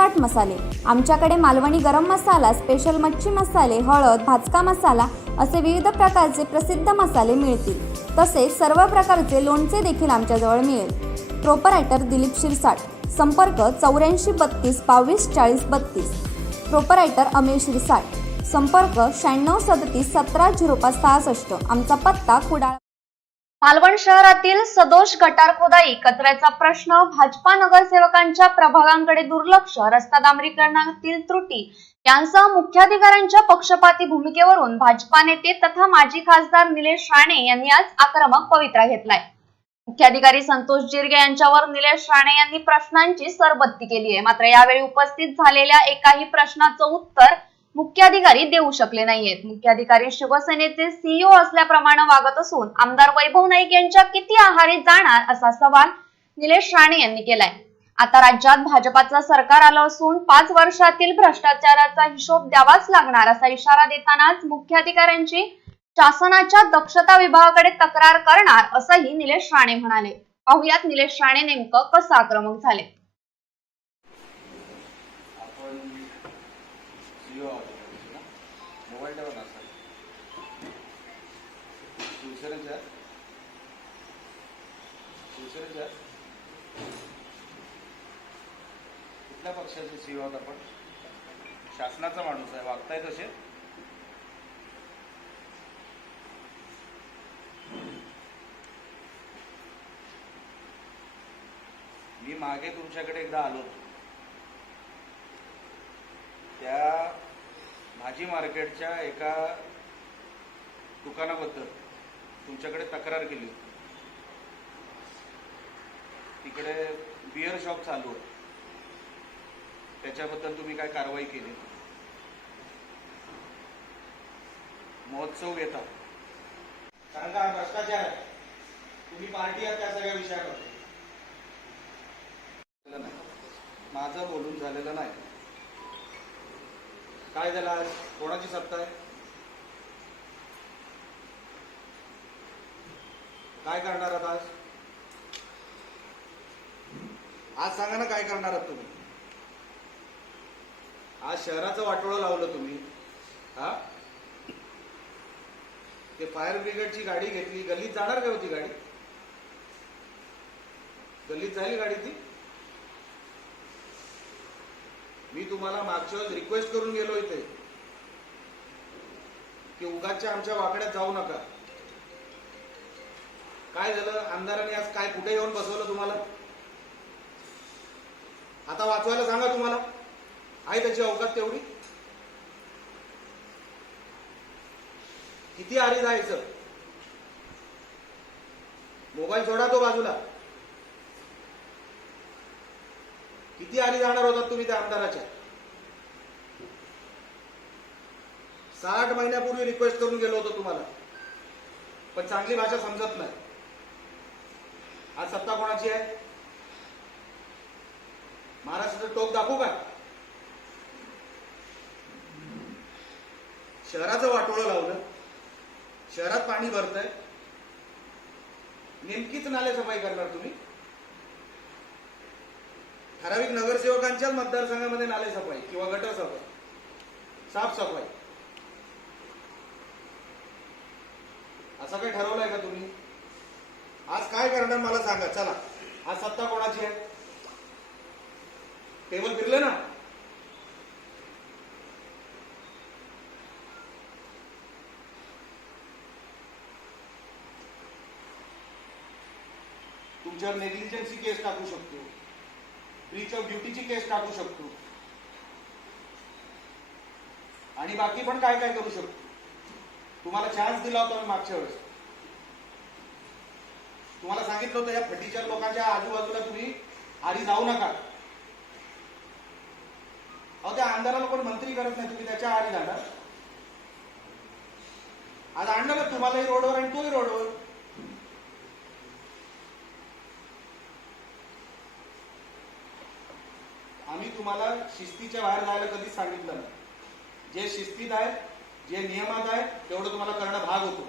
160 मसाले। आमच्याकडे मालवणी गरम मसाला, स्पेशल मच्छी मसाले, हळद, भाजका मसाला असे विविध प्रकारचे प्रसिद्ध मसाले मिळतील। तसेच सर्व प्रकारचे लोणचे देखील आमच्याजवळ मिळेल। प्रोपरायटर दिलीप शिरसाट, संपर्क 84 32 22 40 32। प्रोपरायटर अमीर शिरसाट, संपर्क 96 37 17 05 66। आमचा पत्ता कुडाळ। मालवण शहरातील सदोष गटार खोदाई, कचऱ्याचा प्रश्न, भाजपा नगरसेवकांच्या प्रभागांकडे दुर्लक्ष, रस्ता डांबरीकरणातील त्रुटी यांसह मुख्याधिकाऱ्यांच्या पक्षपाती भूमिकेवरून भाजपा नेते तथा माजी खासदार निलेश राणे यांनी आज आक्रमक पवित्रा घेतलाय। मुख्याधिकारी संतोष जिरगे यांच्यावर निलेश राणे यांनी प्रश्नांची सरबत्ती केली आहे। मात्र यावेळी उपस्थित झालेल्या एकाही प्रश्नाचं उत्तर मुख्याधिकारी देऊ शकले नाहीयेत। मुख्याधिकारी शिवसेनेचे सीईओ असल्याप्रमाणे वागत असून आमदार वैभव नाईक यांच्या किती आहारी जाणार असा सवाल निलेश राणे यांनी केलाय। आता राज्यात भाजपाचं सरकार आलं असून 5 वर्षातील भ्रष्टाचाराचा हिशोब द्यावाच लागणार असा इशारा देतानाच मुख्याधिकाऱ्यांची शासनाच्या दक्षता विभागाकडे तक्रार करणार असंही निलेश राणे म्हणाले। पाहुयात निलेश राणे नेमकं कसं आक्रमक झाले। कुठल्या पक्षाचे सीईओ आहात आपण? शासनाचा माणूस आहे, वागताय तसे? मी मागे तुमच्याकडे एकदा आलो होतो, त्या भाजी मार्केटच्या एका दुकानाबद्दल तुमच्याकडे तक्रार केली होती। तिकडे बियर शॉप चालू आहे, त्याच्याबद्दल तुम्ही काय कारवाई केली? महोत्सव घेता कारण का भ्रष्टाचार आहे, तुम्ही पार्टी आहात त्या सगळ्या विषयावर नाही, माझं बोलून झालेलं नाही। काय झालं आज? कोणाची सत्ता आहे? काय करणार आहात आज? आज सांगा ना, काय करणार आहात तुम्ही? आज शहराचं वाटोळं लावलं तुम्ही। हा, ते फायर ब्रिगेडची गाडी घेतली, गल्लीत जाणार काय होती गाडी? गल्लीत जाईल गाडी ती? मी तुम्हाला मागच्या वेळेस रिक्वेस्ट करून गेलो इथे की उगाच्या आमच्या वाकड्यात जाऊ नका। काय झालं? आमदारांनी आज काय कुठे येऊन बसवलं तुम्हाला? आता वाचवायला सांगा, तुम्हाला आहे त्याची अवकाश तेवढी? किती आरी जायचं? मोबाईल सोडा तो बाजूला। किती आरी जाणार होतात तुम्ही त्या आमदाराच्या? 60 महिन्यापूर्वी रिक्वेस्ट करून गेलो होतो तुम्हाला, पण चांगली भाषा समजत नाही। आज सत्ता कोणाची आहे? महाराष्ट्राचं टोक दाखवू का? शहराचं वाटोळं लावलं, शहरात पाणी भरतंय, नेमकीच नाले सफाई करणार तुम्ही? ठराविक नगरसेवकांच्याच मतदारसंघामध्ये नाले सफाई किंवा गटर सफाई, साफसफाई असं काही ठरवलंय का तुम्ही? आज काय करणार मला सांगा। चला, आज सत्ता कोणाची आहे? टेबल फिरले ना? तुमच्यावर नेग्लिजन्सी केस टाकू शकतो, ब्रीच ऑफ ड्युटीची केस टाकू शकतो, आणि बाकी पण काय काय करू शकतो। तुम्हाला चान्स दिला होता मी मागच्या वेळेस, तुम्हाला सांगितलं होतं या फटीच्या लोकांच्या आजूबाजूला तुम्ही आरी जाऊ नका। अहो, त्या आमदाराला पण मंत्री करत नाही, तुम्ही त्याच्या आरी जाणार? आज आणलं ना तुम्हालाही रोडवर आणि तोही रोडवर। आम्ही तुम्हाला शिस्तीच्या बाहेर जायला कधीच सांगितलं नाही। जे शिस्तीत आहे, जे नियमात आहे, तेवढं तुम्हाला करणं भाग होतो।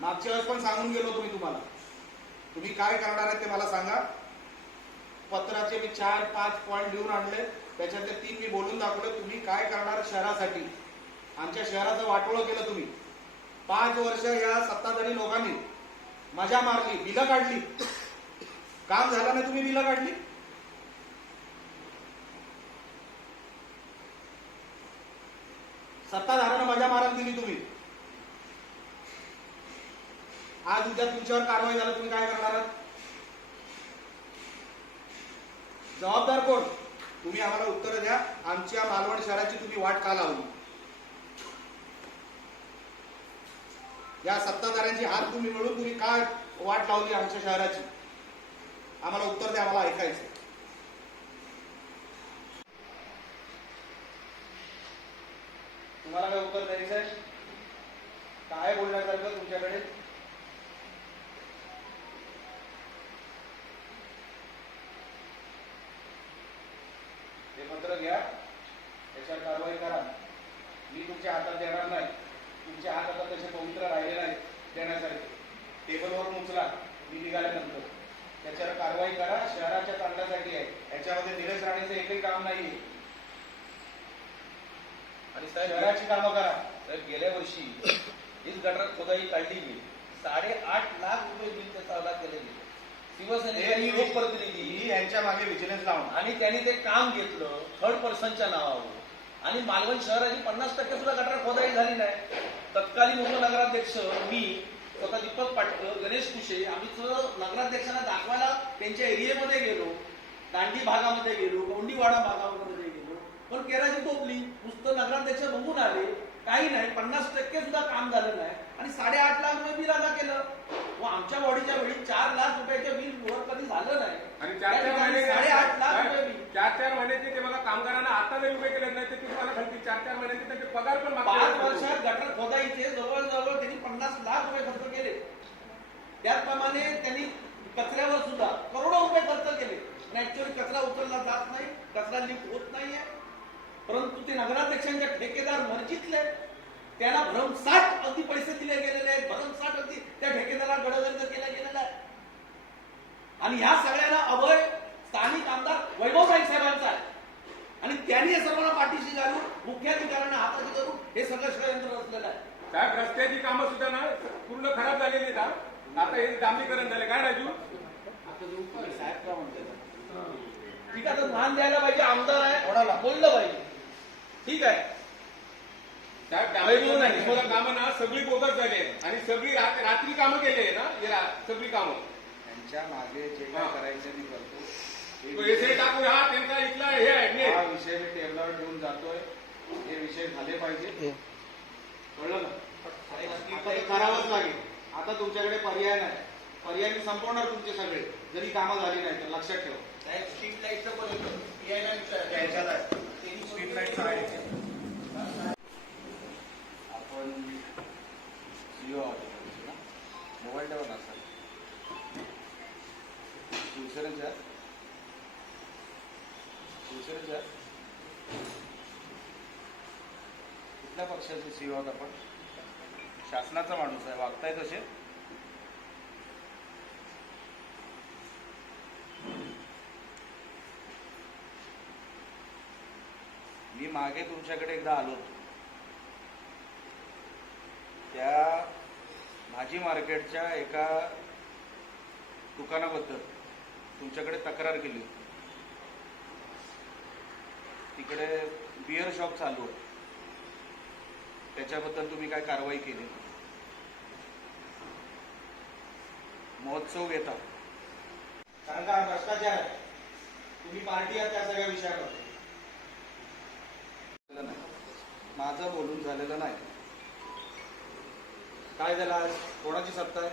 मागच्या वेळेस पण सांगून गेलो तुम्हाला, तुम्ही काय करणार आहे ते मला सांगा. पत्राचे मी 4-5 पॉइंट लिहून आणले, त्याच्यातले 3 मी बोलून दाखवले. तुम्ही काय करणार शहरासाठी? आमच्या शहराचं वाटोळं केलं तुम्ही. 5 वर्ष या सत्ताधारी लोकांनी मजा मारली, बिलं काढली, काम झालं नाही, तुम्ही बिलं काढली. सत्ताधाऱ्यांना मजा मारायला दिली तुम्ही. आज उद्या तुमच्यावर कारवाई झाली, तुम्ही काय करणार आहात? जबाबदार कोण? तुम्ही आम्हाला उत्तर द्या. आमच्या मालवण शहराची तुम्ही वाट का लावली? या सत्ताधाऱ्यांची हात तुम्ही मिळून तुम्ही काय वाट लावली आमच्या शहराची? आम्हाला उत्तर द्या, आम्हाला ऐकायचं. तुम्हाला काय उत्तर द्यायचं आहे? काय बोलण्यासारखं तुमच्याकडे? हे पत्र घ्या, त्याच्यावर कारवाई करा. मी तुमच्या हातात देणार नाही. तुमच्या हात आता तसे पवित्र राहिले नाही देण्यासारखे. टेबलवरून उचला मी निघाल्यानंतर, त्याच्यावर कारवाई करा. शहराच्या चांगल्यासाठी आहे. याच्यामध्ये निलेश राणेचं एकही काम नाहीये. आणि साहेब शहराची कामं करा. साहेब गेल्या वर्षी हीच गटार खोदाई काढली गेली. 8.5 लाख रुपये बिल त्याचा केले गेले. शिवसेनेची लोकप्रतिनिधी यांच्या मागे विजिलन्स लावून आणि त्यांनी ते काम घेतलं थर्ड पर्सनच्या नावावर. आणि मालवण शहराची 50% सुद्धा गटार खोदाई झाली नाही. तत्कालीन उपनगराध्यक्ष मी स्वतः दीपक पाटकर, गणेश कुशे, आम्ही नगराध्यक्षांना दाखवायला त्यांच्या एरियामध्ये गेलो, दांडी भागामध्ये गेलो, गोंडीवाडा भागामध्ये गेलो, पण केराची टोपली. नुसतं नगराध्यक्ष बघून आले, काही नाही, 50% सुद्धा काम झालं नाही. आणि 8.5 लाख रुपये बिल अदा केलं. व आमच्या बॉडीच्या वेळी 4 लाख रुपयाचं बिल वर कधी झालं नाही. आणि त्या ठिकाणी 8.5 लाख रुपये बिल. 4 महिन्याचे ते मला कामगारांना आता जरी उभे केले नाही ते तुम्हाला खालती 4 महिन्याचे त्यांचे पगार पण 5 वर्षात गटर खोदाईचे जवळजवळ त्यांनी 50 लाख रुपये खर्च केले. त्याचप्रमाणे त्यांनी कचऱ्यावर सुद्धा करोडो रुपये खर्च केले. ऍक्च्युअली कचरा उचलला जात नाही, कचरा लिफ्ट होत नाहीये. परंतु ते नगराध्यक्षांच्या ठेकेदार मर्जीतले, त्यांना भरमसाठ अगदी पैसे दिले गेलेले आहेत. भरमसाठ अगदी त्या ठेकेदाराला गडगंज केला गेलेला आहे. आणि ह्या सगळ्यांना अभय स्थानिक आमदार वैभवराय साहेबांचा आहे. आणि त्यांनी सर्वांना पाठीशी घालून मुख्याधिकाऱ्यांना हाताशी धरून हे सगळं षडयंत्र रचलेलं आहे. साहेब रस्त्याची कामं सुद्धा ना पूर्ण खराब झालेली आहेत. आता हे डांबरीकरण झाले काय राजू? साहेब काय म्हणतात? ठीक आहे, तर मान द्यायला पाहिजे. आमदार आहे, बोललं पाहिजे. ठीक आहे साहेब डांबरीकरण कामं ना सगळी बोगस झाली आहेत आणि सगळी रात्री कामं केली आहे ना, सगळी कामं. त्यांच्या मागे जे काय करायचं मी करतो. हे टाकून हा त्यांचा इथला हे आहे. हा विषय मी टेबलावर ठेवून जातोय. हे विषय झाले पाहिजे, कळलं ना? आता हे करावंच लागेल. आता तुमच्याकडे पर्याय नाही. पर्याय मी संपवणार तुमचे सगळे, जरी कामं झाली नाही तर. लक्षात ठेवा. स्ट्रीट लाईटचं पण त्याच्यात आहे. स्ट्रीट लाईट आहे. आपण सीओ आहोत ना, मोबाईल ठेवा ना सर. शिवसेनेच्या कुठल्या पक्षाचे सीओ आहोत आपण? शासनाचा माणूस आहे, वागताय तसे. मी मागे तुमच्याकडे एकदा आलो होतो. त्या भाजी मार्केटच्या एका दुकानाबद्दल तुमच्याकडे तक्रार केली होती. तिकडे बिअर शॉप चालू होते, त्याच्याबद्दल तुम्ही काय कारवाई केली? महोत्सव घेता कारण का भ्रष्टाचार आहे. तुम्ही पार्टी आहात त्या सगळ्या विषयावर. माझं बोलून झालेलं नाही. काय झालं आज? कोणाची सत्ता आहे?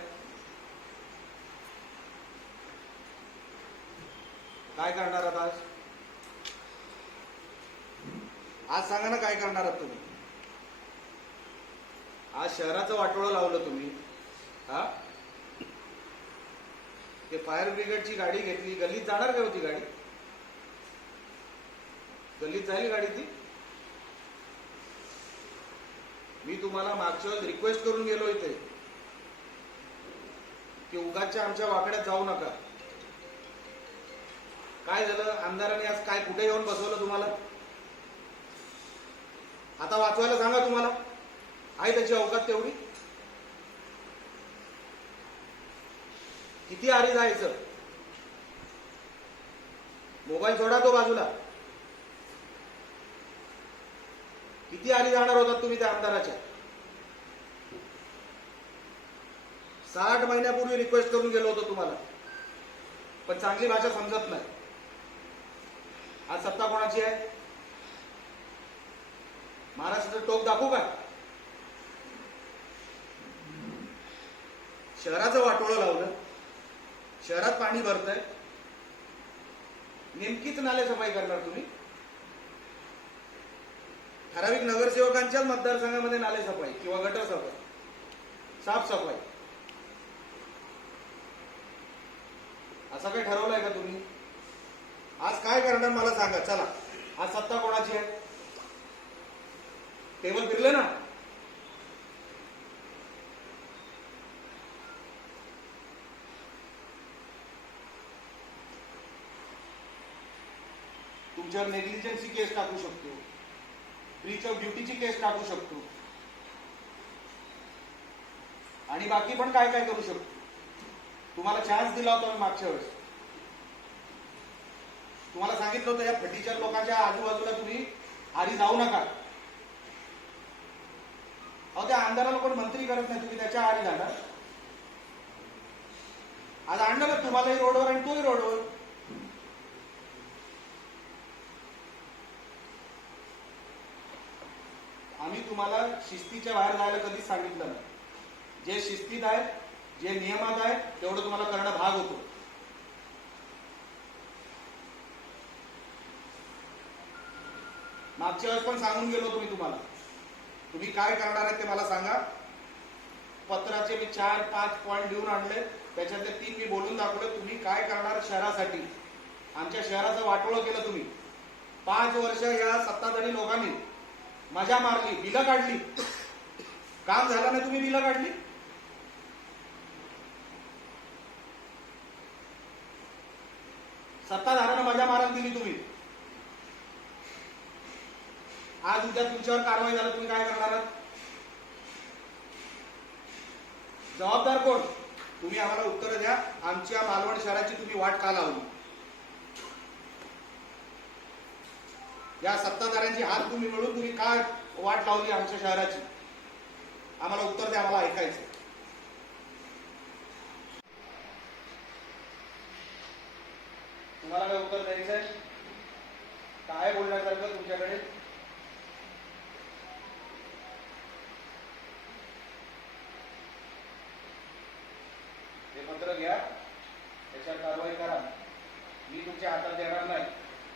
काय करणार आहात आज? आज सांगा ना काय करणार आहात तुम्ही? आज शहराचं वाटोळं लावलं तुम्ही. हा, ते फायर ब्रिगेडची गाडी घेतली. गल्लीत जाणार काय होती गाडी? गल्लीत जाईल गाडी ती? मी तुम्हाला मागच्या वेळेस रिक्वेस्ट करून गेलो इथे की उगाच्या आमच्या वाकड्यात जाऊ नका. काय झालं, आमदारांनी आज काय कुठे येऊन बसवलं तुम्हाला? आता वाचवायला सांगा, तुम्हाला आहे त्याची अवकात तेवढी? किती आरी जायचं? मोबाईल सोडा तो बाजूला. किती आरी जाणार होतात तुम्ही त्या आमदाराच्या? 60 महिन्यापूर्वी रिक्वेस्ट करून गेलो होतो तुम्हाला, पण चांगली भाषा समजत नाही. आज सत्ता कोणाची आहे? महाराष्ट्राचं टोक दाखवू का? शहराचं वाटोळं लावलं, शहरात पाणी भरतंय, नेमकीच नाले सफाई करणार तुम्ही? ठराविक नगरसेवकांच्याच मतदारसंघामध्ये नाले सफाई किंवा गटर सफाई, साफसफाई, असं काही ठरवलंय का तुम्ही? आज काय करणार मला सांगा. चला, आज सत्ता कोणाची आहे? टेबल फिरले ना? तुमच्यावर नेग्लिजन्सची केस टाकू शकतो, ब्रीच ऑफ ड्युटीची केस टाकू शकतो, आणि बाकी पण काय काय करू शकतो. तुम्हाला चान्स दिला होता मी मागच्या वेळेस. तुम्हाला सांगितलं होतं या फटीच्या लोकांच्या आजूबाजूला तुम्ही आरी जाऊ नका. अहो, त्या आमदाराला कोण मंत्री करत नाही, तुम्ही त्याच्या आरी जाणार? आज आणलं ना तुम्हालाही रोडवर आणि तोही रोडवर. आम्ही तुम्हाला शिस्तीच्या बाहेर जायला कधीच सांगितलं नाही. जे शिस्तीत आहे, जे नियमात आहे, तेवढं तुम्हाला करणं भाग होतो. मागच्या वेळेस पण सांगून गेलो तुम्ही तुम्हाला. तुम्ही काय करणार आहे ते मला सांगा. पत्राचे मी 4-5 पॉइंट लिहून आणले, त्याच्यातले 3 मी बोलून दाखवले. तुम्ही काय करणार शहरासाठी? आमच्या शहराचं वाटोळं केलं तुम्ही. 5 वर्ष या सत्ताधारी लोकांनी मजा मारली, बिलं काढली. काम झालं नाही, तुम्ही बिलं काढली. सत्ताधाऱ्यांना मजा मारायला दिली तुम्ही. आज उद्या तुमच्यावर कारवाई झाली, तुम्ही काय करणार आहात? जबाबदार कोण? तुम्ही आम्हाला उत्तर द्या. आमच्या मालवण शहराची तुम्ही वाट का लावली? या सत्ताधाऱ्यांची हात तुम्ही मिळून तुम्ही काय वाट लावली आमच्या शहराची? आम्हाला उत्तर द्या, आम्हाला ऐकायचं. तुम्हाला काय उत्तर द्यायचं आहे? काय बोलण्यासारखं तुमच्याकडे? हे पत्र घ्या, त्याच्यावर कारवाई करा. मी तुमच्या हातात देणार नाही.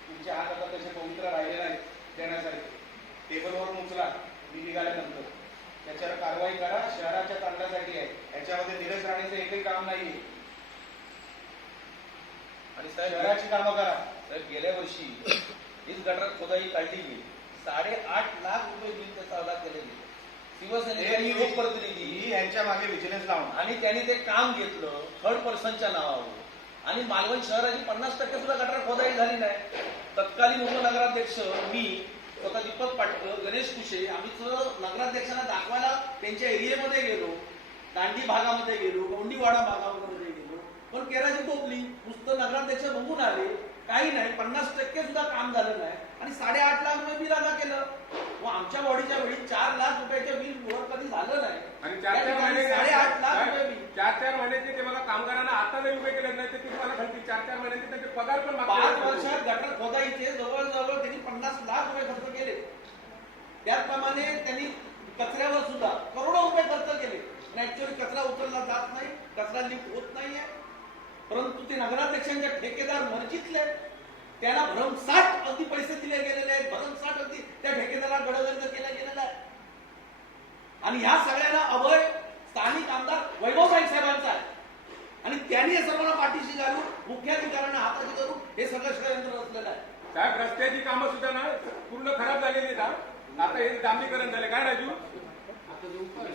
तुमच्या हात आता तसे पवित्र राहिले नाही देण्यासाठी. टेबलवरून उचला मी निघाल्यानंतर, त्याच्यावर कारवाई करा. शहराच्या चांगल्यासाठी आहे. याच्यामध्ये निलेश राणेचं एकही काम नाहीये. आणि साहेब, शहराची कामं करा. साहेब, गेल्या वर्षी हीच गटार खोदाई काढली गेली. 8.5 लाख रुपये बिल त्याचा केले गेले. शिवसेनेचे लोकप्रतिनिधी यांच्या मागे विजिलन्स लावून आणि त्यांनी ते काम घेतलं थर्ड पर्सनच्या नावावर. आणि मालवण शहराची 50% सुद्धा गटार खोदाई झाली नाही. तत्कालीन उपनगराध्यक्ष मी स्वतः दीपक पाटकर, गणेश कुशे, आम्ही नगराध्यक्षांना दाखवायला त्यांच्या एरियामध्ये गेलो, दांडी भागामध्ये गेलो, गोंडीवाडा भागामध्ये गेलो, पण केराची टोपली. नुसतं नगराध्यक्ष बघून आले, काही नाही, 50% सुद्धा काम झालं नाही. आणि 8.5 लाख रुपये बिल अदा केलं. मग आमच्या बॉडीच्या वेळी 4 लाख रुपयाच्या बिल वर कधी झालं नाही. आणि त्या ठिकाणी 8.5 लाख रुपये बिल. 4-4 महिन्याचे ते मला कामगारांना आता जरी उभे केले नाही, ते तुम्हाला खालती 4-4 महिन्याचे त्यांचे पगार पण 5 वर्षात गटर खोदाईचे जवळजवळ त्यांनी 50 लाख रुपये खर्च केले. त्याचप्रमाणे त्यांनी कचऱ्यावर सुद्धा करोडो रुपये खर्च केले. ऍक्च्युअली कचरा उचलला जात नाही, कचरा लिफ्ट होत नाहीये. परंतु ते नगराध्यक्षांच्या ठेकेदार मर्जीतले, त्यांना भरमसाठ अगदी पैसे दिले गेलेले आहेत. भरमसाठ अगदी त्या ठेकेदाराला गडगंज केला गेलेला आहे. आणि ह्या सगळ्यांना अभय स्थानिक आमदार वैभवभाई साहेबांचा आहे. आणि त्यांनी हे सर्वांना पाठीशी घालून मुख्याधिकाऱ्यांना हाताशी धरून हे सगळं षडयंत्र रचलेलं आहे. साहेब, रस्त्याची कामं सुद्धा ना पूर्ण खराब झालेली आहेत. आता हे डांबरीकरण झाले. काय राजू? आता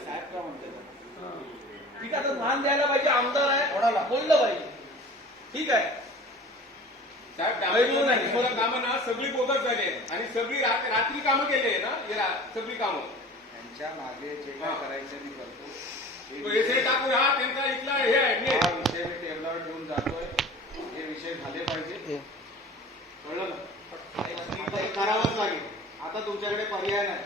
साहेब काय म्हणतात? ठीक आहे, तर मान द्यायला पाहिजे, आमदार आहे, कोणाला? बोललं पाहिजे. ठीक आहे. साहेब नाही कामं ना सगळी बोगस झाली आहेत आणि सगळी रात्री कामं केली आहे ना सगळी कामं. त्यांच्या मागे जे काय करायचं मी करतो. विषय टाकून हा त्यांचा इथला हे आहे हा विषय मी टेबलावर ठेवून जातोय. हे विषय झाले पाहिजे, कळलं ना? आता हे करावंच लागेल. आता तुमच्याकडे पर्याय नाही.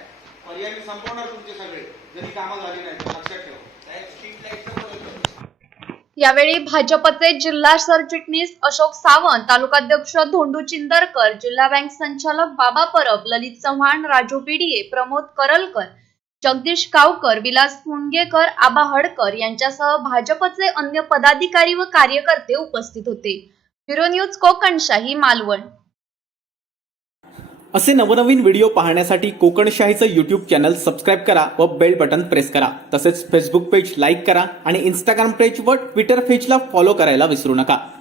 पर्याय मी संपवणार तुमचे सगळे, जरी कामं झाली नाही तर. लक्षात ठेवा. स्ट्रीट लाईटचं बोलतो. यावेळी भाजपचे जिल्हा सरचिटणीस अशोक सावंत, तालुकाध्यक्ष धोंडू चिंदरकर, जिल्हा बँक संचालक बाबा परब, ललित चव्हाण, राजू बिडिये, प्रमोद करलकर, जगदीश गावकर, विलास मुनगेकर, आबा हडकर यांच्यासह भाजपचे अन्य पदाधिकारी व कार्यकर्ते उपस्थित होते. Bureau news Kokanshahi, Malvan. असे नवनवीन व्हिडिओ पाहण्यासाठी कोकणशाहीचं यूट्यूब चॅनल सबस्क्राईब करा व बेल बटन प्रेस करा. तसेच फेसबुक पेज लाईक करा आणि इंस्टाग्राम पेज व ट्विटर पेजला फॉलो करायला विसरू नका.